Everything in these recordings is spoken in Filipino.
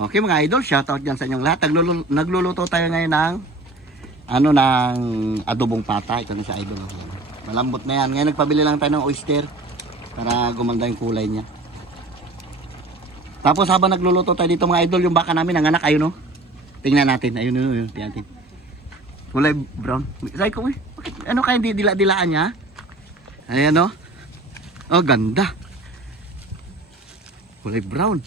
Okay mga idol, shoutout dyan sa inyong lahat. Nagluluto tayo ngayon ng ng adobong pata. Ito na sa idol. Malambot na yan. Ngayon nagpabili lang tayo ng oyster para gumanda yung kulay niya. Tapos habang nagluluto tayo dito mga idol, yung baka namin nanganak, ayun no. Tingnan natin, ayun no, tingnan natin. Kulay brown. Say ko, bakit ano kaya hindi dila-dilaan niya? Ayan no. Oh, ganda. Kulay brown.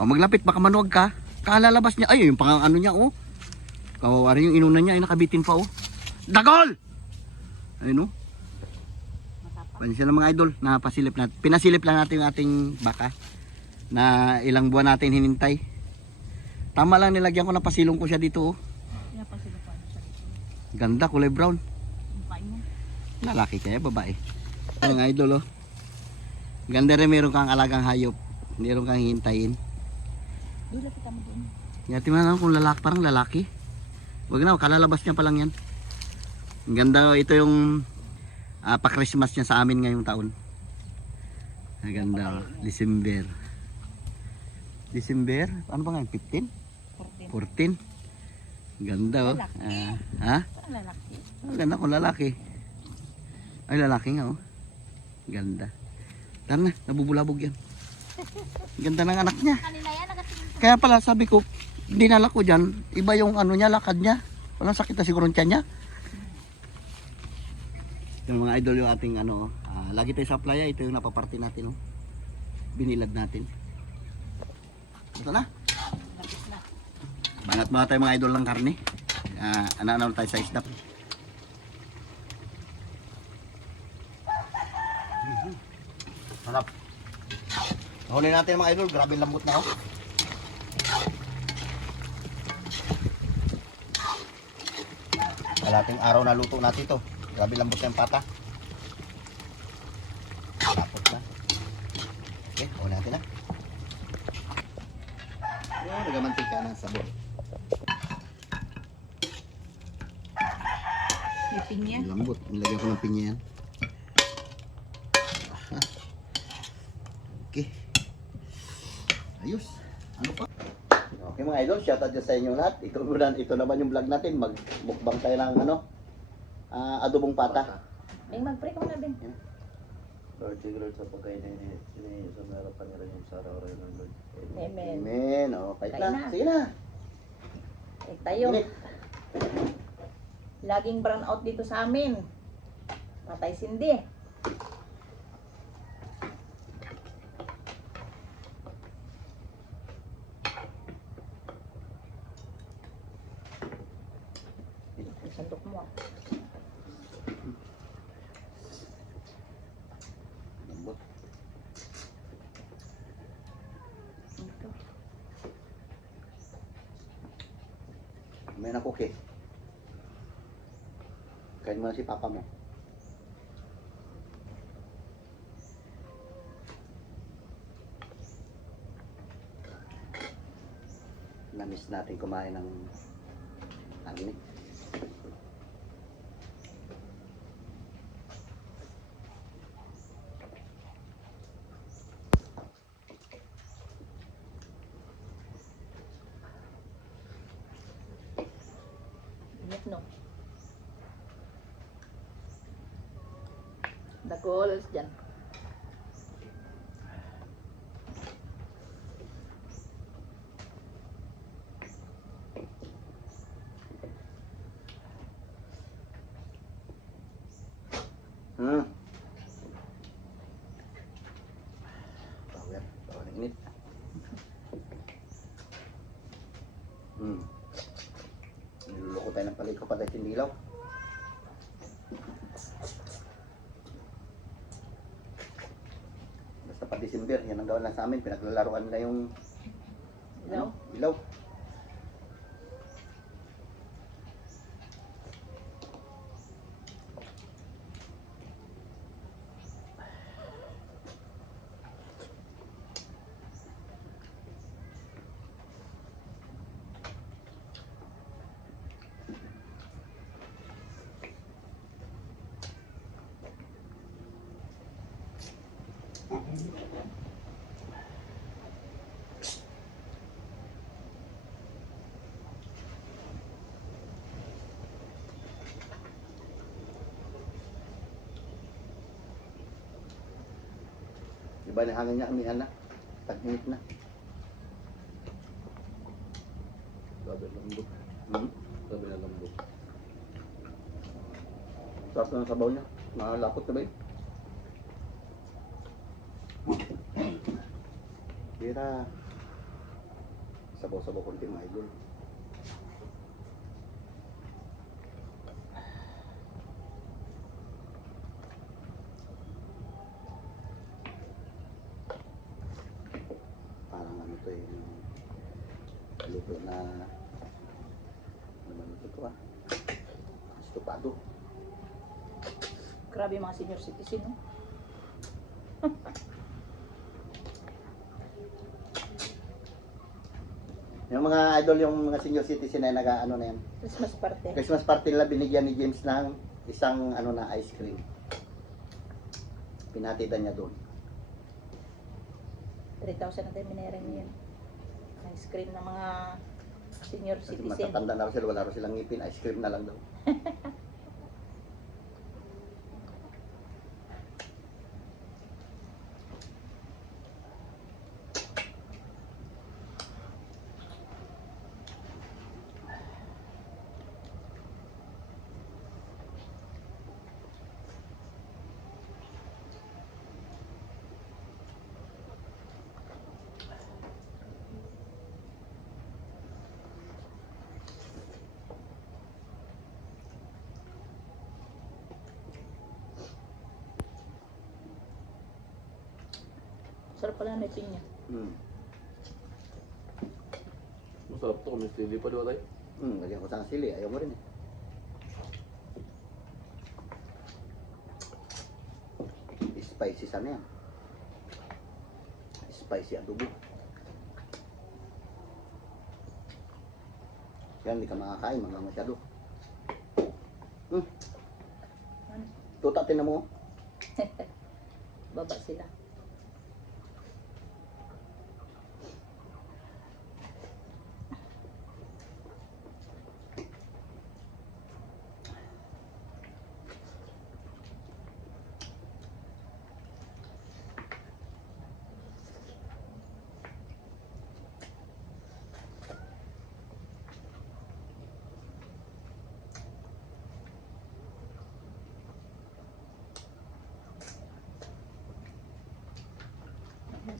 O maglapit baka manuwag ka. Kalalabas niya. Ay, yung pang ano niya oh. Kawari yung inuna niya ay nakabitin pa oh. Dagol! Ayun oh. Pansya lang mga idol, napasilip natin. Pinasilip lang natin yung ating baka na ilang buwan natin hinintay. Tama lang nilagyan ko na pasilong ko siya dito oh. Ganda, kulay brown. Lalaki kaya babae. Mga idol oh. Ganda rin meron kang alagang hayop. Meron kang hintayin. Yati mo na kung lalaki, parang lalaki. Wag na, kalalabas niya pa lang yan. Ang ganda, ito yung pa-Christmas niya sa amin ngayong taon. Ang ganda, December. December, ano ba ngayon? 15? 14. Ang ganda oh. Ha? Lalaki. Ang ganda kung lalaki. Ay, lalaki nga oh. Ganda. Tara na, nabubulabog yan. Ganda ng anak niya. Kaya pala sabi ko, dinala ko dyan, iba yung ano niya, lakad niya. Walang sakit na siguro niya niya. Yung mga idol yung ating ano, lagi tayo sa playa, ito yung napaparty natin. Oh. Binilad natin. Ito na. Bangat mga tayo mga idol ng karne. Ano tayo sa isda. Harap. Huli natin mga idol, grabe lambot na oh. Kalating araw na luto natin ito. Grabe lambot na yung pata. Tapos na. Okay, huli natin na. Oh, nagamantika ng sabon. May pinya. Lambot, nilagyan ko ng pinya yan. Okay. Ayos. Ano pa? Okay mga idol, shoutout dyan sa inyo lahat. Ito naman yung vlog natin. Magmukbang tayo ng adobong pata. May mag-pray ka muna din. Lord, sige Lord, sa pagkain sa meron pa nila yung sa araw-araw ng Lord. Amen. Amen. O, kahit Kain na. na. Sige na. Eh, tayo. Init. Laging brown out dito sa amin. Patay sindi. Sandok mo. Lambot. Ito. May nakuki. Kain mo na si papa mo. Na-miss natin kumain ng karne. Init no. Dagols dyan. Power ng init. Niluloko tayo ng palit ko pa dahil hindi ilaw. Basta pa December, yan ang gawin lang sa amin. Pinaglalaroan nila yung Ilaw? Ilaw. Diba na hangin niya amihan na? Tag-init na. Sabi ng lambot. Hmm? Sabi ng lambot. Sarap na ng sabaw niya. Nakalapot na ba yun? Bira. Sabaw-sabaw konti mga idol. Parang ano to eh. Luto na naman ito ah. Estupado. Grabe mga senior citizen, no? Yung mga idol, yung mga senior citizen na nag-ano na yan. Christmas party. Christmas party nila binigyan ni James ng isang ano na ice cream. Pinatitan niya doon. 3,000 na tayo minayaran niya yan. Ice cream ng mga senior Kasi citizen. matatanda na raw sila, wala raw silang ngipin, ice cream na lang daw. Sarap pala may pinya. Masarap to. May stili pa diba tayo? Lagyan ko sa sili, ayaw mo rin eh. Spicy sana yan. Spicy adobo. Yan, hindi ka makakain, mga masyado. Ano? Tuta, tinan mo. Baba sila.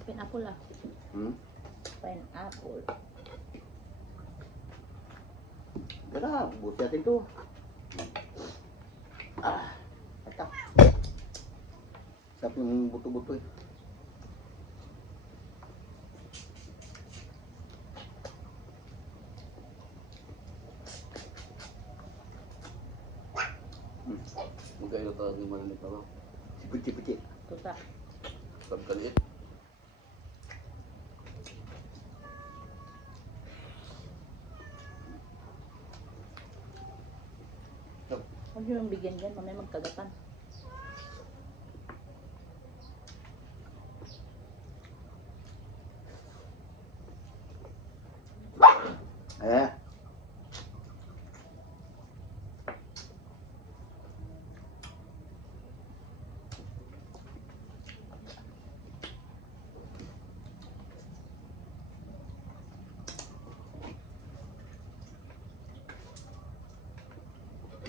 Pineapple ah. Pineapple. Ganda, buti natin to. Ata. Sarap yung buto-buto eh. Magkailan tayo ng malalit na ba? Sipit-sipit. Tuta. Sabi kaliit. Huwag nyo yung bigyan dyan, mamaya magkagatan. Eh.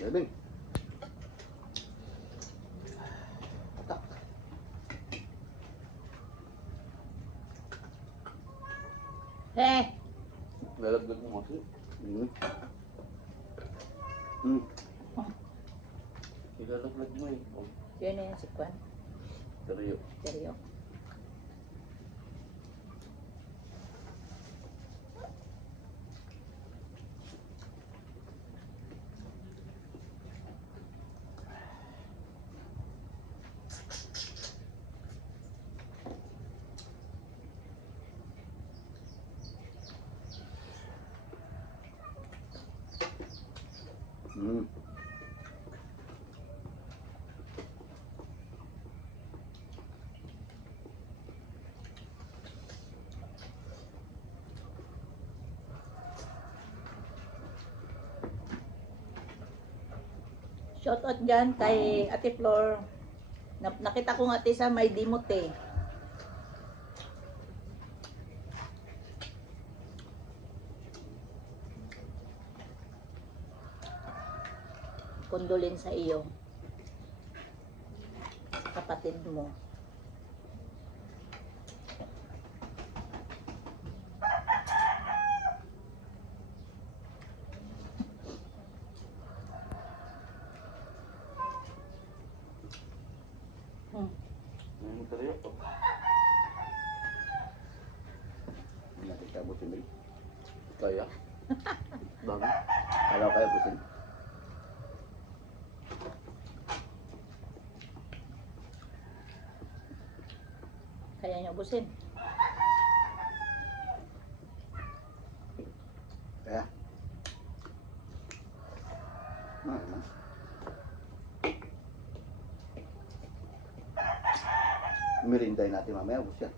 Galing. Atak. Lalagdag mo kasi. Ilalaglag mo eh. Oh, Yun na yan si Kwan. seryo. Seryo. Shoutout dyan kay Ate Flor. Nakita ko nga ate sa may dimot eh. kondolin sa iyo. Kapatid mo. Ngayon ka rin ako. Hindi natin kaya butin rin. Kaya? Dami. Alam kaya butin. Kaya niyo ubusin. Kaya? Ano? Merinday natin mamaya, bus yan.